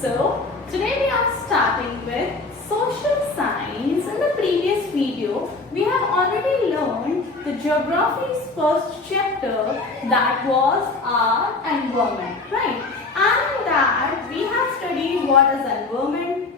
So today we are starting with social science. In the previous video, we have already learned the geography's first chapter, that was our environment, right? And in that we have studied what is environment,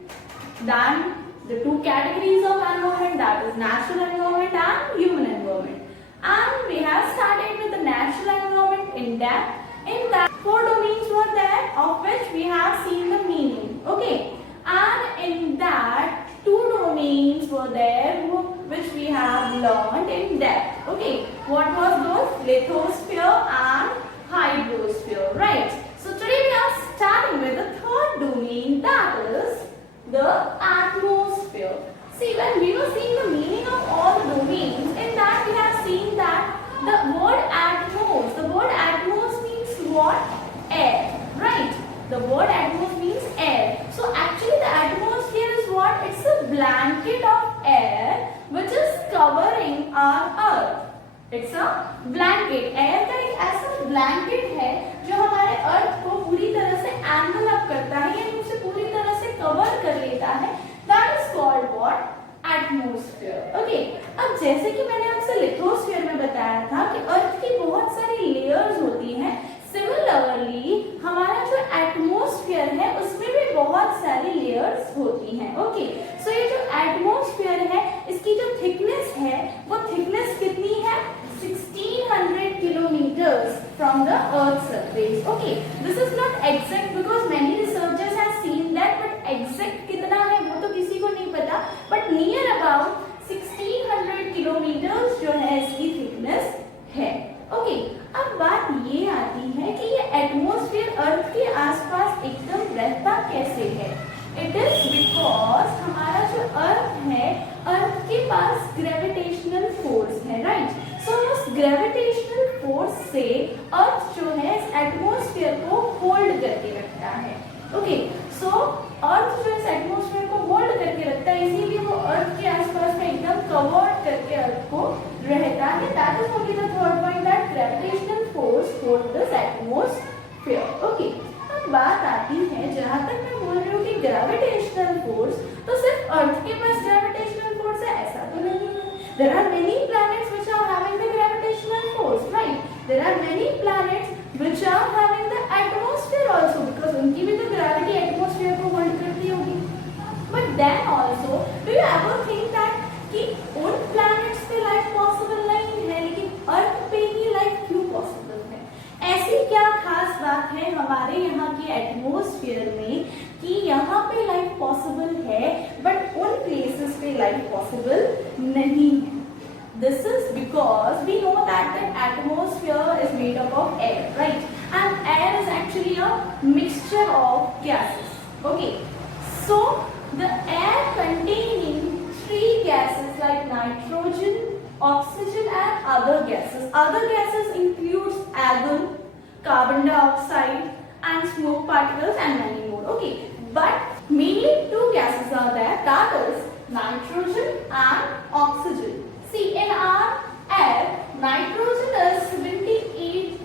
then the two categories of environment, that is natural environment and human environment. And we have started with the natural environment in depth. In that, four domains were there, of which we have seen the meaning. Okay, and in that, two domains were there which we have learned in depth. Okay, what was those? Lithosphere and hydrosphere, right? So today we are starting with the third domain, that is the atmosphere. See, when we were seeing the meaning of all the domains, in that we have seen that the word atmos means what? Air, right? The word atmos means air. So actually the atmosphere is what? It's a blanket of air which is covering our earth. It's a blanket. Air का एक ऐसा blanket है जो हमारे अर्थ को पूरी तरह से एनवलप करता है, यानी उसे पूरी तरह से कवर कर लेता है. That is called what? Atmosphere. Okay. अब जैसे कि मैंने आपसे लिथोस्फीयर में बताया था कि अर्थ की बहुत सारी लेयर्स होती हैं, सिमिलरली हमारा जो एटमॉस्फेयर है उसमें भी बहुत सारी लेयर्स होती हैं. ओके, सो ये जो एटमॉस्फेयर है इसकी जो थिकनेस है वो थिकनेस कितनी है? 1600 kilometers from the Earth's surface. Okay, this is not exact because many researchers have seen that, but exact कितना है वो तो किसी को नहीं पता, but near about 1600 kilometers जो है इसकी थिकनेस है. ओके, अब बात ये आती है कि ये एटमॉस्फेयर अर्थ के आसपास एकदम रहता कैसे है. इट इज बिकॉज हमारा जो अर्थ है, अर्थ के पास ग्रेविटेशनल फोर्स है, राइट? सो उस ग्रेविटेशनल फोर्स से अर्थ जो है इस एटमॉस्फेयर को होल्ड करके रखता है. ओके, सो अर्थ जो इस एटमॉस्फेयर को होल्ड करके रखता है, इसीलिए वो अर्थ के आसपास में एकदम कवर्ड करके अर्थ को रहता है. That is only the third point, that gravitational force hold this atmosphere. Okay, अब बात आती है, जहां तक मैं बोल रही हूँ कि ग्रेविटेशनल फोर्स, तो सिर्फ अर्थ के पास ग्रेविटेशनल फोर्स है ऐसा तो नहीं है. There are many planets which are having the gravitational force, right? There are many planets which are having the atmosphere also, because उनकी भी तो gravity atmosphere को hold करती होगी. But then also, do you ever think that कि उन planets पे life possible नहीं है, लेकिन अर्थ पे ही life क्यों possible है? ऐसी क्या खास बात है हमारे यहाँ की एटमॉस्फेयर में कि यहाँ पे लाइफ पॉसिबल है बट उन प्लेसेस पे लाइफ पॉसिबल नहीं है. This is because we know that the atmosphere is made up of air, right? And air is actually a mixture of gases. Okay, so the air containing three gases like nitrogen, oxygen and other gases. Other gases includes argon, carbon dioxide and smoke particles and many more. Okay, but mainly two gases are there, that is nitrogen and oxygen. See, in our air, nitrogen is 78%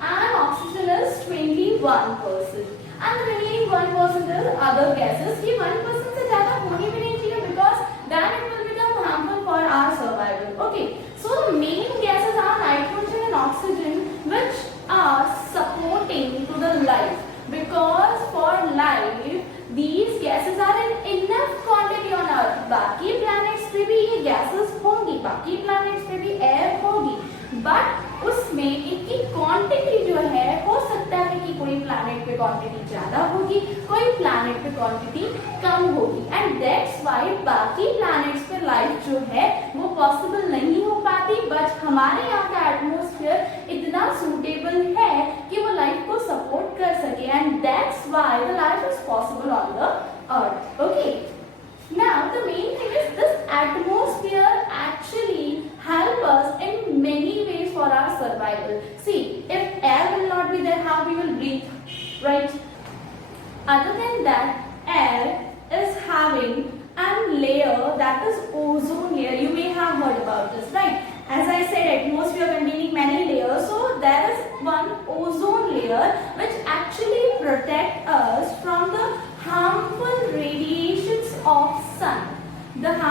and oxygen is 21%, and the remaining 1% is other gases. ये 1% से ज़्यादा होनी भी नहीं चाहिए because then it will become harmful for our survival. Okay, so the main gases are nitrogen and oxygen, which are supporting to the life, because for life these gases are in enough quantity on Earth. बाकी planets पे भी ये gases होंगी, बाकी planets पे भी air होगी, but उसमें इनकी quantity जो है, हो सकता है कि कोई planet पे quantity ज़्यादा होगी, कोई planet पे quantity कम होगी, and that's why बाकी planets पे life जो है वो possible नहीं हो पाती, but हमारे यहाँ का atmosphere इतना suitable है कि वो life को support कर सके, and that's why the life is possible on the Earth. Okay. Now the main thing is this atmosphere actually help us in many ways for our survival. See, if air will not be there, how we will breathe, right? Other than that, air is having a layer, that is ozone layer. You may have heard about this, right? As I said, atmosphere containing many layers, so there is one ozone layer which actually protect us from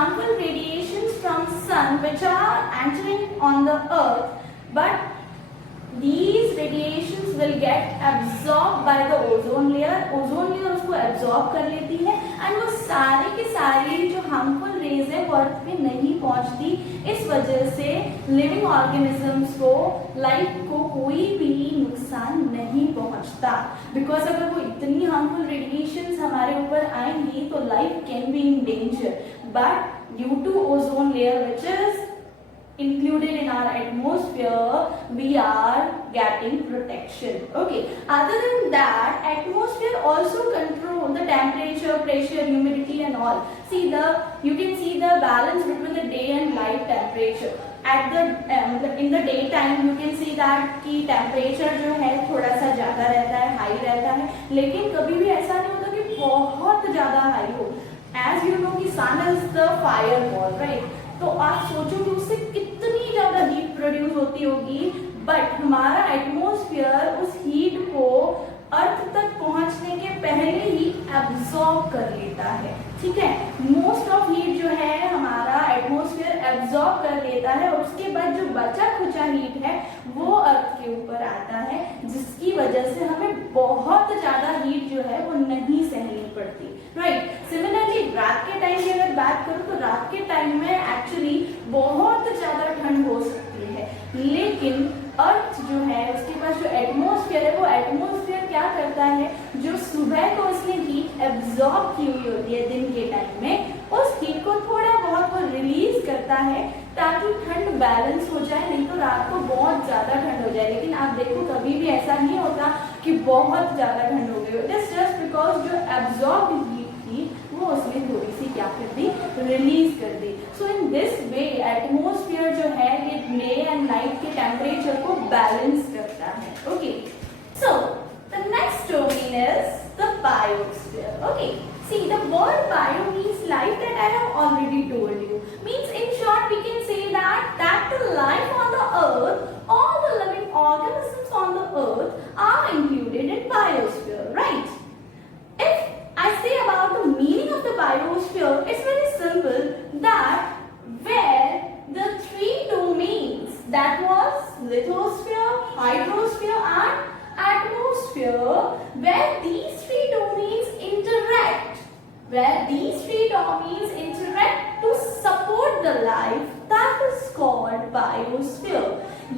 harmful radiations from sun which are entering on the earth, but these radiations will get absorbed by the ozone layer. Ozone layer उसको absorb कर लेती है and वो सारे के सारे जो harmful rays है वो अर्थ पे नहीं पहुंचती. इस वजह से लिविंग ऑर्गेनिजम्स को, लाइफ को कोई भी नुकसान नहीं पहुंचता. बिकॉज अगर वो इतनी हार्मफुल रेडिएशंस हमारे ऊपर आएंगी तो life can be in danger. But due to ozone layer which is included in our atmosphere, we are getting protection. Okay, other than that, atmosphere also control the temperature, pressure, humidity and all. See you can see the balance between the day and night temperature. At the in the daytime you can see that कि temperature जो है थोड़ा सा ज़्यादा रहता है, high रहता है, लेकिन कभी भी ऐसा नहीं होता कि बहुत ज़्यादा high हो. As you know कि sun is the fireball, right? तो आप सोचो कि उससे कितनी ज्यादा हीट प्रोड्यूस होती होगी, बट हमारा एटमॉस्फेयर उस हीट को अर्थ तक पहुंचने के पहले ही एब्जॉर्ब कर लेता है. ठीक है, मोस्ट ऑफ हीट जो है हमारा एटमॉस्फेयर एब्जॉर्ब कर लेता है और उसके बाद जो बचा खुचा हीट है वो अर्थ के ऊपर आता है, जिसकी वजह से हमें बहुत ज्यादा हीट जो है वो नहीं सहनी पड़ती. राइट. सिमिलरली रात के टाइम की अगर बात करूं तो रात के टाइम में एक्चुअली बहुत ज्यादा ठंड हो सकती है, लेकिन अर्थ जो है उसके पास जो एटमॉस्फेयर है वो एटमॉस्फेयर क्या करता है, जो सुबह को उसने हीट एब्जॉर्ब की हुई होती है दिन के टाइम में, उस हीट को थोड़ा बहुत वो रिलीज करता है ताकि ठंड बैलेंस हो जाए. नहीं तो रात को बहुत ज्यादा ठंड हो जाए. लेकिन आप देखो कभी भी ऐसा नहीं होता कि बहुत ज्यादा ठंड हो गई हो. इट्स जस्ट बिकॉज जो एब्जॉर्ब हीट थी वो उसने थोड़ी सी क्या कर दी, रिलीज कर दी. सो इन दिस वे एटमॉस्फेयर जो है ये डे एंड नाइट के टेम्परेचर को बैलेंस करता है. Okay, so the next domain is the biosphere. Okay, see the word bio means life that I have already told you. Means in short we can say that the life on the earth, all the living organisms on the earth are included in biosphere, right? If I say about the meaning of the biosphere, it's very simple, that where the three domains, that was lithosphere, hydrosphere and atmosphere, where these three domains interact to support the life, that is called biosphere.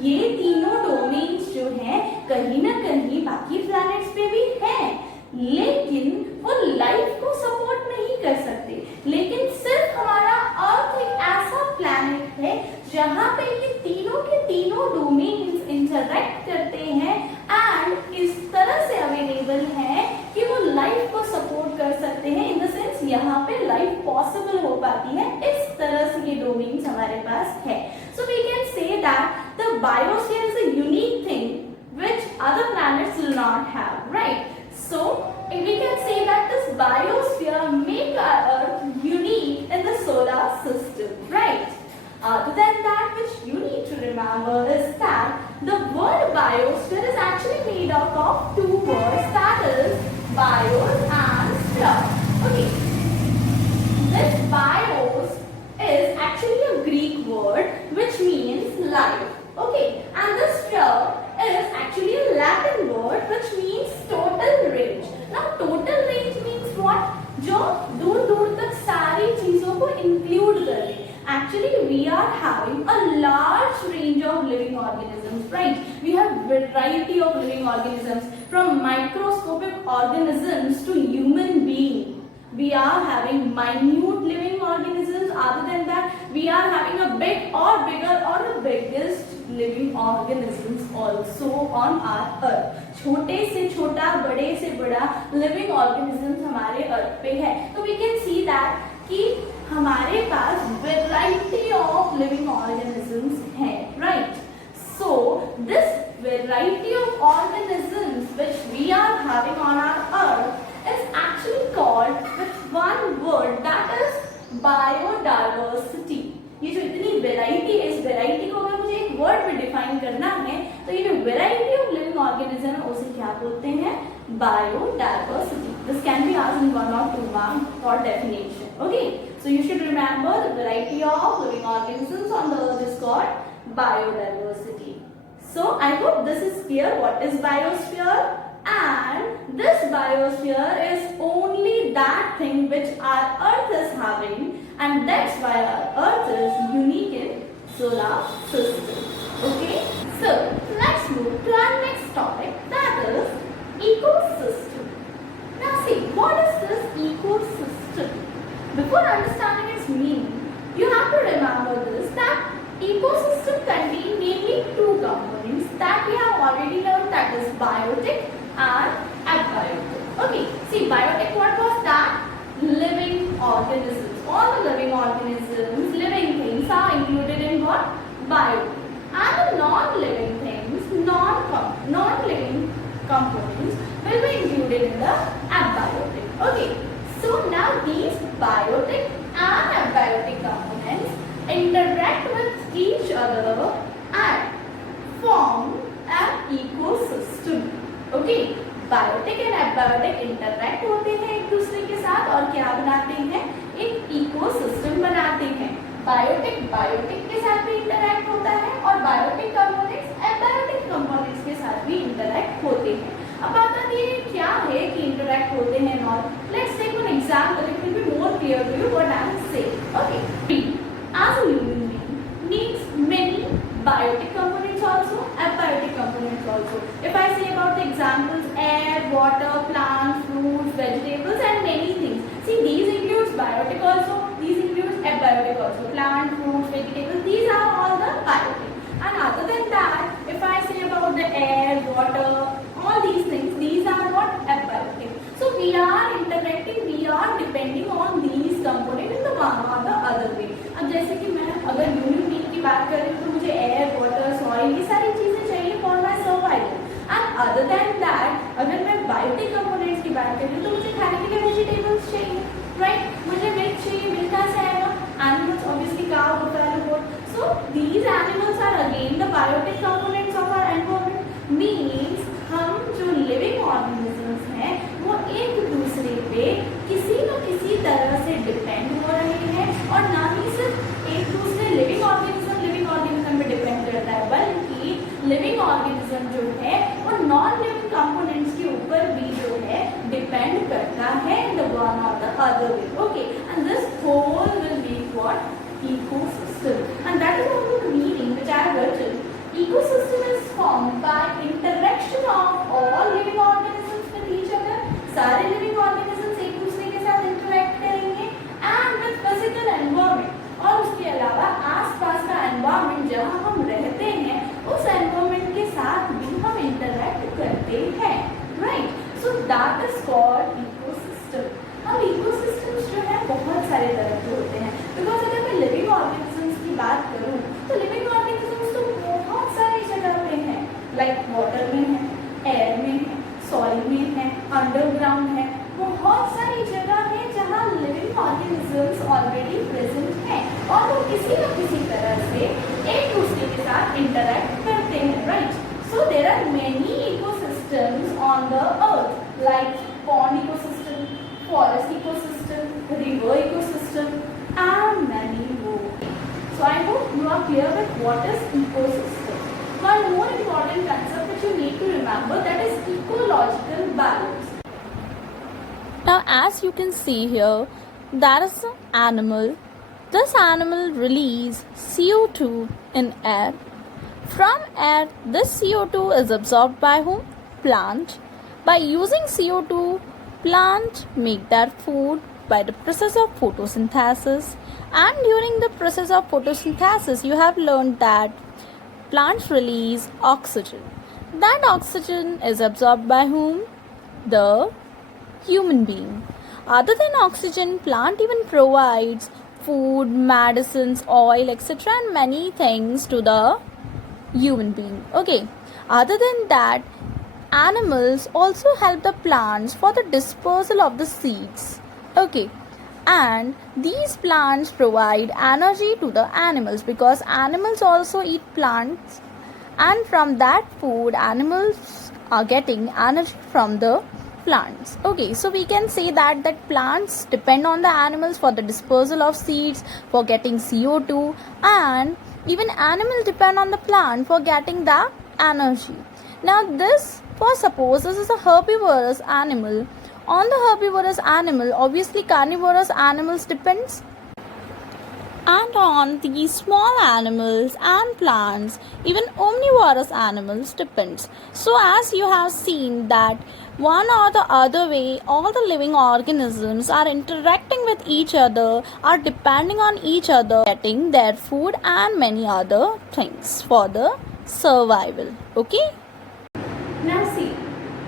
ये तीनों domains जो हैं कहीं ना कहीं बाकी planets पे भी हैं, लेकिन वो लाइफ को सपोर्ट नहीं कर सकते. लेकिन सिर्फ हमारा अर्थ एक ऐसा प्लैनेट है जहाँ पे ये तीनों के तीनों डोमेन्स इंटरैक्ट करते हैं एंड इस तरह से अवेलेबल है कि वो लाइफ को सपोर्ट कर सकते हैं. इन द सेंस यहाँ पे लाइफ पॉसिबल हो पाती है. इस तरह से ये डोमेन्स हमारे पास है. So we can say that the biosphere is a unique thing which other planets will not have, right? So we can say that this biosphere make our Earth unique in the solar system, right? Other than that, which you need to remember is that the word biosphere is actually made up of two words, that is bios and sphere. Okay, this bios is actually a Greek word which means life. Okay, and the sphere is actually a Latin word which means total range. Now total range means what? जो दूर दूर तक सारी चीजों को include कर ले. Actually we are having a large range of living organisms, right? We have variety of living organisms from microscopic organisms to human being. We are having minute living organisms. Other than that, we are having a big or bigger or the biggest living organisms also on our earth. छोटे से छोटा, बड़े से बड़ा living organisms हमारे अर्थ पे है. तो we can see that कि हमारे पास variety of living organisms है, right? So this variety of organisms which we are having on our earth is actually called with one word, that is biodiversity. ये जो इतनी वेराइटी है, इस variety को अगर मुझे एक वर्ड में डिफाइन करना है तो ये जो वेराइटी ऑफ लिविंग ऑर्गेनिज्म है उसे क्या बोलते हैं? Biodiversity. This can be asked in 1 or 2 marks for definition. Okay, so you should remember the variety of living organisms on the earth is called biodiversity. So I hope this is clear what is biosphere, and this biosphere is only that thing which our earth is having, and that's why our earth is unique in solar system. Okay, so let's move to our next topic, that is ecosystem. Now see, what is this ecosystem? Before understanding its meaning, you have to remember this, that ecosystem contains mainly two components that we have already learned, that is biotic and abiotic. Okay, see, biotic, what was that? Living organisms. All the living organisms, living things are included in what? Biotic. And the non-living things, non-living components will be included in the abiotic. Okay, so now these biotic and abiotic components interact with each other and form an ecosystem. Okay, biotic and abiotic interact होते हैं एक दूसरे के साथ और क्या बनाते हैं? एक इकोसिस्टम बनाते हैं. बायोटिक बायोटिक के साथ भी इंटरैक्ट होता है और बायोटिक कंपोनेंट्स एबायोटिक कंपोनेंट्स के साथ भी इंटरैक्ट होते हैं. अब बात आती है क्या है कि इंटरैक्ट होते हैं not. Let's take one example, it will be more clear to you what I am saying. Okay, as a human being needs many biotic components also, abiotic components also. If I say about the examples, air, water, plants, fruits, vegetables and many things. See, these includes biotic also, these includes abiotic also. Plant, fruits, vegetables, these are all the biotic. And other than that, if I say about the air, water, all these things, these are what? Abiotic. So we are interacting, we are depending on these components in the one or the other way. अब जैसे कि मैं अगर human being की बात करें तो मुझे एयर, वाटर, सॉइल ये सारी चीजें चाहिए for my survival. And other than that अगर मैं बायोटिक कंपोनेंट्स की बात करूँ तो मुझे खाने के लिए वेजिटेबल्स चाहिए, राइट. मुझे मिल्क चाहिए, मिल्क कहाँ से आएगा? Animals, obviously cow, buffalo, goat. So these animals are again the biotic components of our environment. Means हम जो लिविंग ऑर्गेनिजम्स हैं वो एक दूसरे पे किसी न किसी तरह से डिपेंड हो रहे हैं और ना ही सिर्फ एक दूसरे लिविंग ऑर्गेनिज्म पे डिपेंड करता है, बल्कि लिविंग ऑर्गेनिज्म जो है वो नॉन लिविंग कंपोनेंट्स के ऊपर भी जो है डिपेंड करता है द वन और the other way. Okay, and this whole will make what? ecosystem. And that is also the meaning which I have written. Ecosystem is formed by interaction of all living organisms with each other. सारे living organisms एक दूसरे के साथ interact करेंगे and with physical environment. और उसके अलावा आसपास का environment जहाँ हम रहते हैं उस environment के साथ भी हम interact करते हैं, right? So that is called ecosystem. अब ecosystems जो है बहुत सारे तरह के होते हैं. बिकॉज अगर मैं लिविंग ऑर्गेनिजम्स की बात करूँ तो लिविंग ऑर्गेनिजम्स तो बहुत सारी जगह पे हैं. लाइक वाटर में है, एयर में है, सॉइल में है, अंडरग्राउंड है. बहुत सारी जगह है जहाँ लिविंग ऑर्गेनिजम्स ऑलरेडी प्रेजेंट हैं और वो किसी न किसी तरह से एक दूसरे के साथ इंटरैक्ट करते हैं, right. So there are many ecosystems on the earth, like pond ecosystem, forest ecosystem, river ecosystem and many more. So I hope you are clear with what is ecosystem. One more important concept which you need to remember, that is ecological balance. Now as you can see here, there is an animal. This animal releases CO2 in air. From air, this CO2 is absorbed by whom? Plant. By using CO2, plants make their food by the process of photosynthesis, and during the process of photosynthesis you have learned that plants release oxygen. That oxygen is absorbed by whom? The human being. Other than oxygen, plant even provides food, medicines, oil, etc. and many things to the human being. Okay, other than that, animals also help the plants for the dispersal of the seeds. Okay, and these plants provide energy to the animals because animals also eat plants, and from that food animals are getting energy from the plants. Okay, so we can say that plants depend on the animals for the dispersal of seeds, for getting CO2, and even animals depend on the plant for getting the energy. Now this, for suppose this is a herbivorous animal. On the herbivorous animal, obviously carnivorous animals depends, and on these small animals and plants, even omnivorous animals depends. So as you have seen that one or the other way, all the living organisms are interacting with each other, are depending on each other, getting their food and many other things for the survival. Okay. Now see,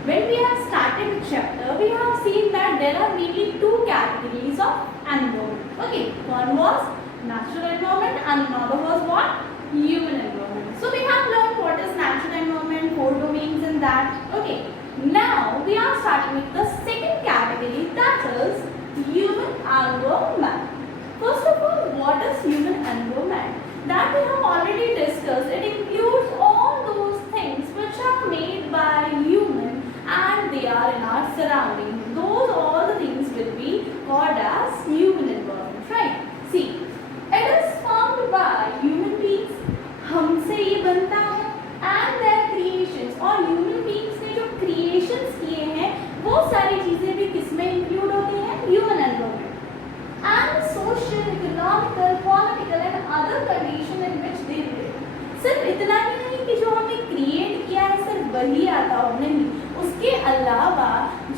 when we have started the chapter, we have seen that there are mainly two categories of environment. Okay, one was natural environment and another was what? Human environment. So we have learned what is natural environment, four domains in that. Okay, now we are starting with the second category, that is human environment. First of all, what is human environment? That we have already discussed. It includes all those things which are made by human and they are in our surroundings. Those all the things will be called as human environment, right? See, it is formed by human beings. हमसे ये बनता है and their creations, और human beings ने जो creations किए हैं वो सारी चीजें भी किसमें include होती हैं? Human environment. And social, economical, political and other condition in which they live. सिर्फ इतना ही नहीं कि जो हमने क्रिएट किया है सिर्फ वही आता हो, नहीं, उसके अलावा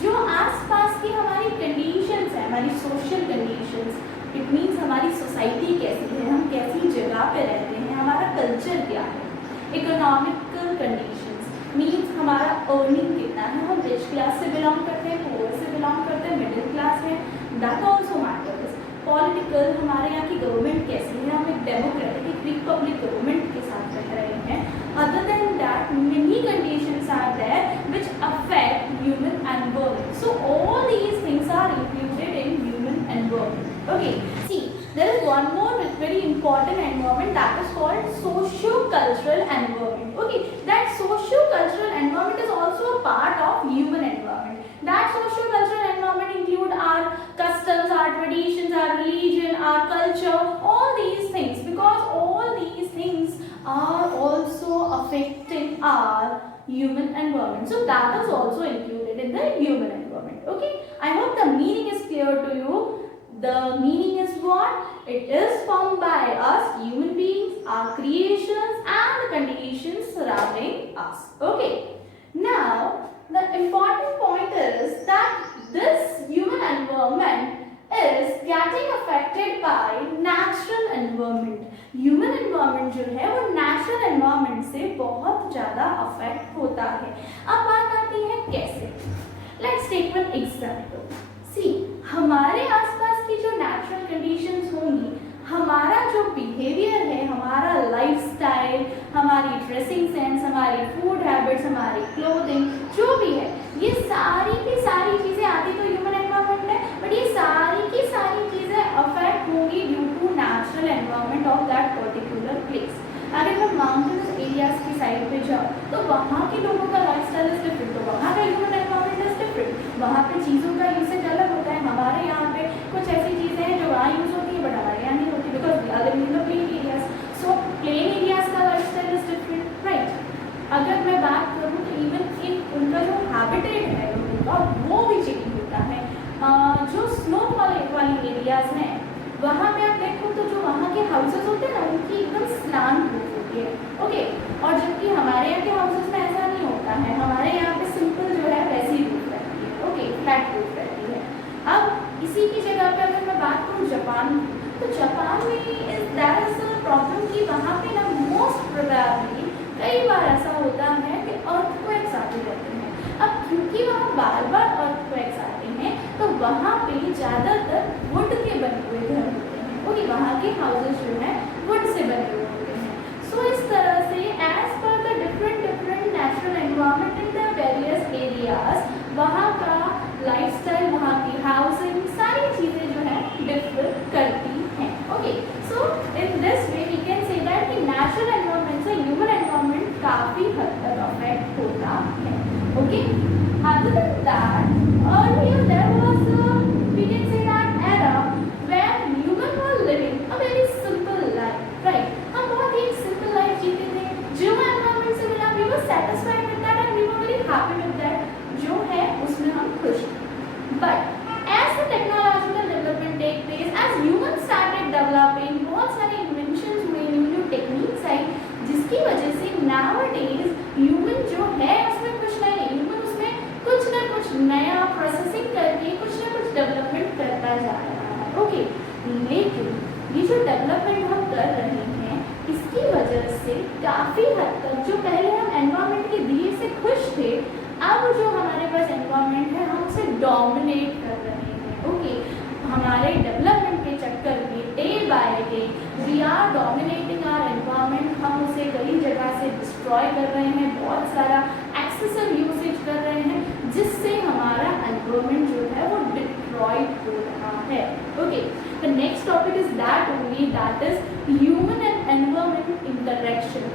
जो आसपास की हमारी कंडीशंस है, हमारी सोशल कंडीशंस, इट मीन्स हमारी सोसाइटी कैसी है, हम कैसी जगह पे रहते हैं, हमारा कल्चर क्या है, इकोनॉमिकल कंडीशंस मीन्स हमारा अर्निंग कितना है, हम रिच क्लास से बिलोंग करते हैं, पुअर से बिलोंग करते हैं, मिडिल क्लास है, दैट ऑल्सो मैटर्स. पॉलिटिकल, हमारे यहाँ की गवर्नमेंट कैसी है, हम एक डेमोक्रेटिक, एक रिपब्लिक गवर्नमेंट के साथ रह रहे हैं. Other than that, many conditions are there which affect human environment. So all these things are included in human environment. Okay, see, there is one more very important environment, that is called socio-cultural environment. Okay, that socio-cultural environment is also a part of human environment. That socio-cultural environment include our customs, our traditions, our religion, our culture, all these things, because all these things are also affecting our human environment. So that is also included in the human environment. Okay, I hope the meaning is clear to you. The meaning is what? It is formed by us human beings, our creations and the conditions surrounding us. Okay, now the important point is that this human environment is getting affected by natural environment. Human environment जो है वो natural environment से बहुत ज़्यादा affect होता है. अब बात आती है कैसे? Let's take one example. See, हमारे आसपास की जो natural conditions होंगी, हमारा जो behavior है, हमारा lifestyle, हमारी dressing sense, हमारी food habits, हमारी clothing, जो भी है, ये सारी की सारी चीज़ें आती तो human environment है, but ये सारी की सारी चीज़ें affect होंगी due to natural environment of that particular place. अगर मैं mountainous areas की साइड पे जाऊँ तो वहाँ के लोगों का lifestyle is different, तो वहाँ का human environment is different, वहाँ पे चीज़ों का यूसेज अलग होता है. हमारे यहाँ पे कुछ ऐसी चीज़ें हैं जो वहाँ यूज़ होती है बट हमारे यहाँ नहीं होती, because we are living in the plain areas. So plain areas का lifestyle is different, right? अगर मैं बात करूँ तो इवन इन उनका जो हैबिटेट है लोगों का वो भी चेंज होता है. जो स्नो वाली एरियाज हैं वहाँ पे आप देखो तो जो वहाँ के हाउसेस होते हैं ना उनकी एकदम स्लांट रूफ होती है. ओके, और जबकि हमारे यहाँ के हाउसेस में ऐसा नहीं होता है, हमारे यहाँ पे सिंपल जो है वैसी रूफ रहती है. ओके, फ्लैट रूफ रहती है. अब इसी की जगह पे अगर मैं बात करूँ जापान, तो जापान में देयर इज अ प्रॉब्लम कि वहाँ पे ना मोस्ट प्रोबेबली कई बार ऐसा होता है कि अर्थक्वेक्स आते रहते हैं. अब क्योंकि वहाँ बार बार अर्थक्वेक्स आते हैं तो वहाँ पे ज़्यादातर वुड के बने हुए घर होते हैं. ओके, वहाँ के हाउसेस जो हैं वुड से बने हुए होते हैं. सो इस तरह से एज पर the different natural environment in the various areas, वहाँ का लाइफस्टाइल, वहाँ की हाउसिंग, सारी चीज़ें जो है डिफर करती हैं. Okay, so in this way we can say that कि नेचुरल एनवायरनमेंट से ह्यूमन एनवायरनमेंट काफ़ी हद तक अफेक्ट होता है. Okay, other than that But as the technological development take place, as humans started developing, बहुत सारे inventions हुए, new techniques आई, जिसकी वजह से nowadays human जो है उसमें कुछ नहीं, human उसमें कुछ ना कुछ नया प्रोसेसिंग करके कुछ ना कुछ डेवलपमेंट करता जा रहा है. ओके, लेकिन ये जो डेवलपमेंट हम कर रहे हैं इसकी वजह से काफ़ी हद तक जो पहले हम एनवायरनमेंट के दिए से खुश थे, अब जो हमारे पास एनवायरनमेंट है हम उसे डोमिनेट कर रहे हैं. ओके, हमारे डेवलपमेंट के चक्कर में day by day we are dominating our environment. हम उसे कई जगह से डिस्ट्रॉय कर रहे हैं, बहुत सारा एक्सेसिव यूसेज कर रहे हैं, जिससे हमारा एनवायरनमेंट जो है वो डिस्ट्रॉयड हो रहा है. Okay, the next topic is that only, that is human and environment interaction.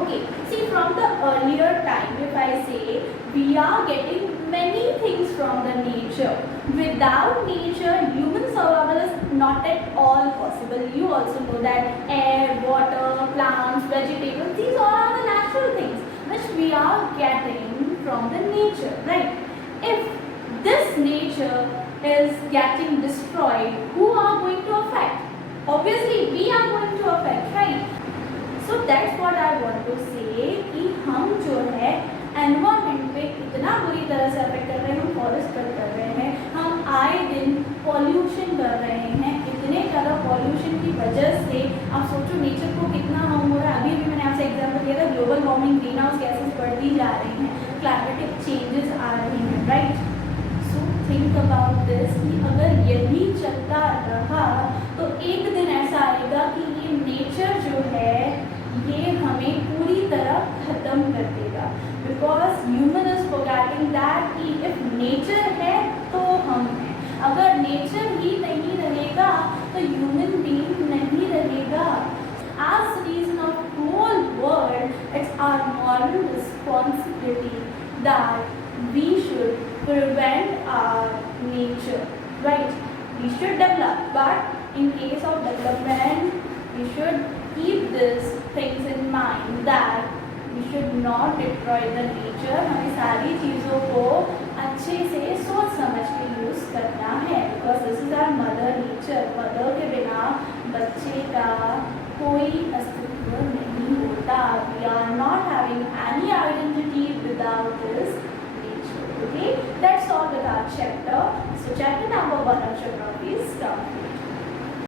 Okay, see, from the earlier time, if I say, we are getting many things from the nature. Without nature, human survival is not at all possible. You also know that air, water, plants, vegetables, these all are the natural things which we are getting from the nature, right? If this nature is getting destroyed, who are going to affect? Obviously, we are going to affect, right? So that's what I want to say कि हम जो है environment पे इतना बुरी तरह से affect कर रहे हैं, हम फॉरेस्ट कट कर रहे हैं, हम आए दिन पॉल्यूशन कर रहे हैं. इतने ज़्यादा पॉल्यूशन की वजह से आप सोचो नेचर को कितना हार्म हो रहा है. अभी मैंने आपसे एग्जाम्पल दिया था, global warming, green house gases बढ़ती जा रही हैं, क्लाइमेटिक चेंजेस आ रही हैं, right? So think about this कि अगर यही चलता रहा तो एक दिन ऐसा आएगा कि ये नेचर जो है ये हमें पूरी तरह ख़त्म कर देगा. Because human is forgetting that कि इफ नेचर है तो हम हैं. अगर नेचर ही नहीं रहेगा तो ह्यूमन बीइंग नहीं रहेगा. As citizen of whole world, it's our moral responsibility that we should prevent our nature, right? We should develop, but in case of development, we should keep these things in mind that we should not destroy the nature. हमें सारी चीज़ों को अच्छे से सोच समझ के use करना है, because this is our mother nature. Mother के बिना बच्चे का कोई अस्तित्व नहीं होता. We are not having any identity without this nature. Okay, that's all with our chapter. So chapter number 1 of geography is